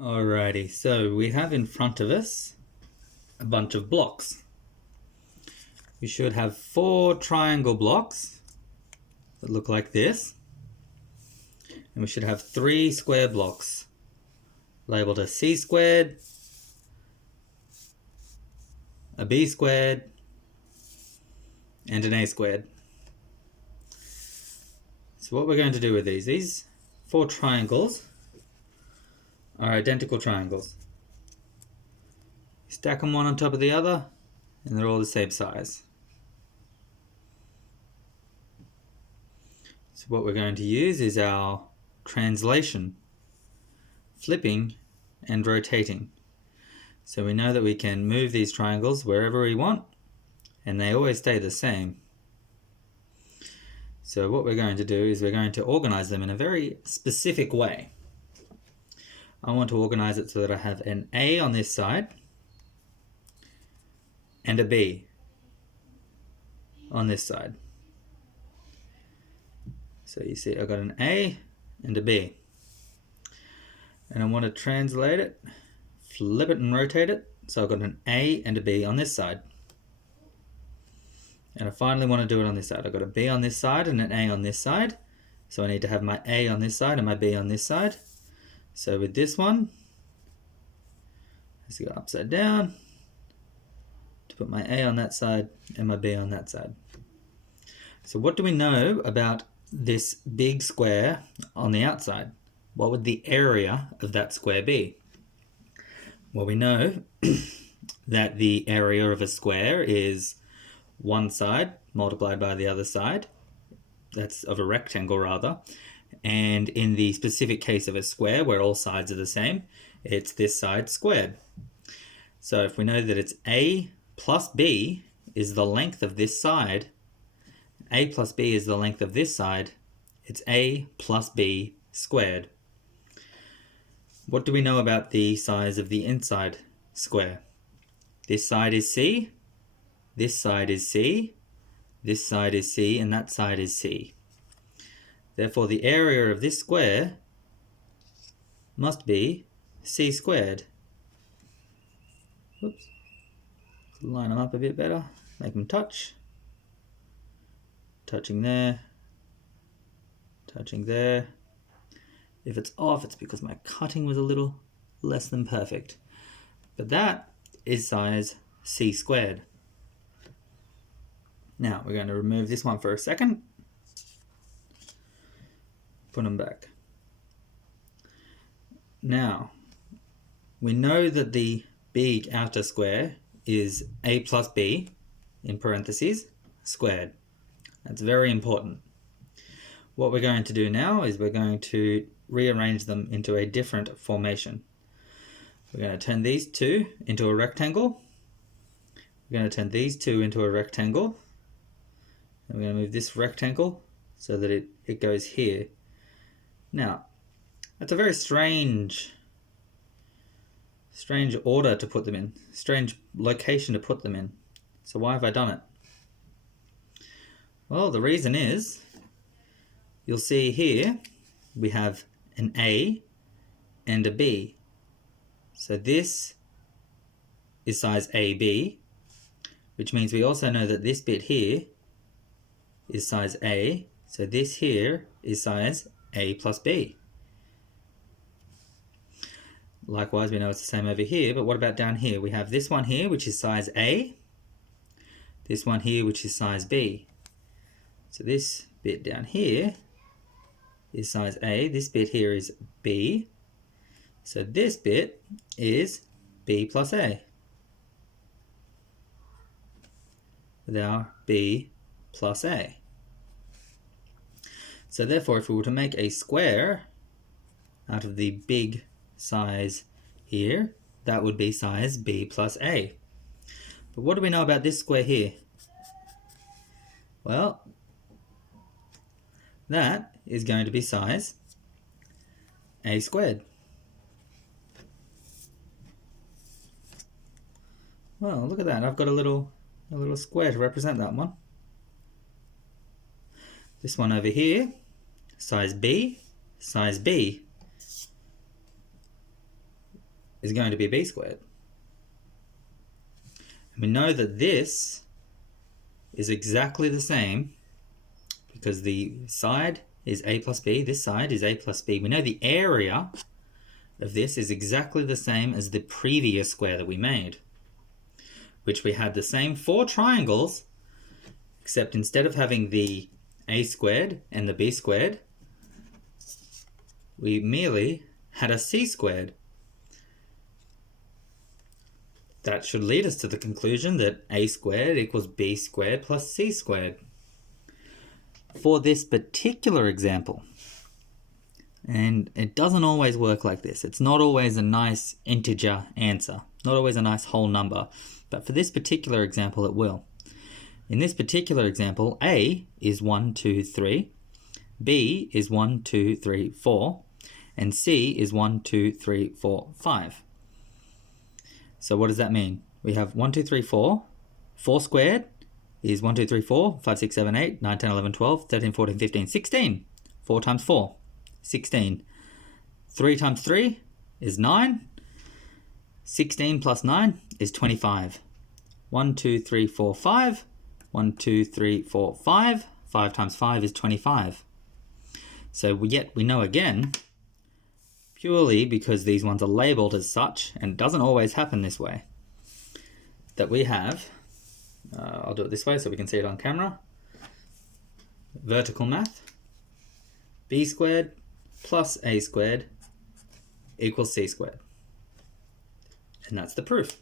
Alrighty, so we have in front of us a bunch of blocks. We should have 4 triangle blocks that look like this, and we should have 3 square blocks labeled as c squared, a b squared, and an a squared. So what we're going to do with these 4 triangles are identical triangles. Stack them one on top of the other, and they're all the same size. So what we're going to use is our translation, flipping and rotating. So we know that we can move these triangles wherever we want, and they always stay the same. So what we're going to do is we're going to organize them in a very specific way. I want to organize it so that I have an A on this side and a B on this side. So you see I've got an A and a B. And I want to translate it, flip it and rotate it. So I've got an A and a B on this side. And I finally want to do it on this side. I've got a B on this side and an A on this side. So I need to have my A on this side and my B on this side. So with this one, let's go upside down to put my A on that side and my B on that side. So what do we know about this big square on the outside? What would the area of that square be? Well, we know that the area of a square is one side multiplied by the other side. That's of a rectangle rather. And in the specific case of a square where all sides are the same, it's this side squared. So if we know that it's A plus B is the length of this side, A plus B is the length of this side, it's A plus B squared. What do we know about the size of the inside square? This side is C, this side is C, this side is C, and that side is C. Therefore, the area of this square must be C squared. Oops. Let's line them up a bit better, make them touch. Touching there, touching there. If it's off, it's because my cutting was a little less than perfect. But that is size C squared. Now, we're going to remove this one for a second. Put them back. Now, we know that the big outer square is A plus B, in parentheses, squared. That's very important. What we're going to do now is we're going to rearrange them into a different formation. We're going to turn these two into a rectangle. We're going to turn these two into a rectangle. And we're going to move this rectangle so that it goes here. Now, that's a very strange order to put them in, strange location to put them in. So why have I done it? Well, the reason is, you'll see here, we have an A and a B. So this is size AB, which means we also know that this bit here is size A. So this here is size A plus B. Likewise, we know it's the same over here, but what about down here? We have this one here, which is size A. This one here, which is size B. So this bit down here is size A. This bit here is B. So this bit is B plus A. With our B plus A. So therefore, if we were to make a square out of the big size here, that would be size B plus A. But what do we know about this square here? Well, that is going to be size A squared. Well, look at that. I've got a little square to represent that one. This one over here, size B, size B. is going to be b squared. And we know that this is exactly the same because the side is a plus b, this side is a plus b. We know the area of this is exactly the same as the previous square that we made, which we had the same 4 triangles, except instead of having the a squared and the b squared, we merely had a c squared. That should lead us to the conclusion that a squared equals b squared plus c squared. For this particular example, and it doesn't always work like this. It's not always a nice integer answer, not always a nice whole number, but for this particular example it will. In this particular example, a is 1, 2, 3, b is 1, 2, 3, 4, and c is 1, 2, 3, 4, 5. So what does that mean? We have 1, 2, 3, 4. 4 squared is 1, 2, 3, 4, 5, 6, 7, 8, 9, 10, 11, 12, 13, 14, 15, 16. 4 times 4, 16. 3 times 3 is 9. 16 plus 9 is 25. 1, 2, 3, 4, 5. 1, 2, 3, 4, 5. 5 times 5 is 25. So yet we know again, purely because these ones are labeled as such, and it doesn't always happen this way, that we have, I'll do it this way so we can see it on camera, vertical math, b squared plus a squared equals c squared. And that's the proof.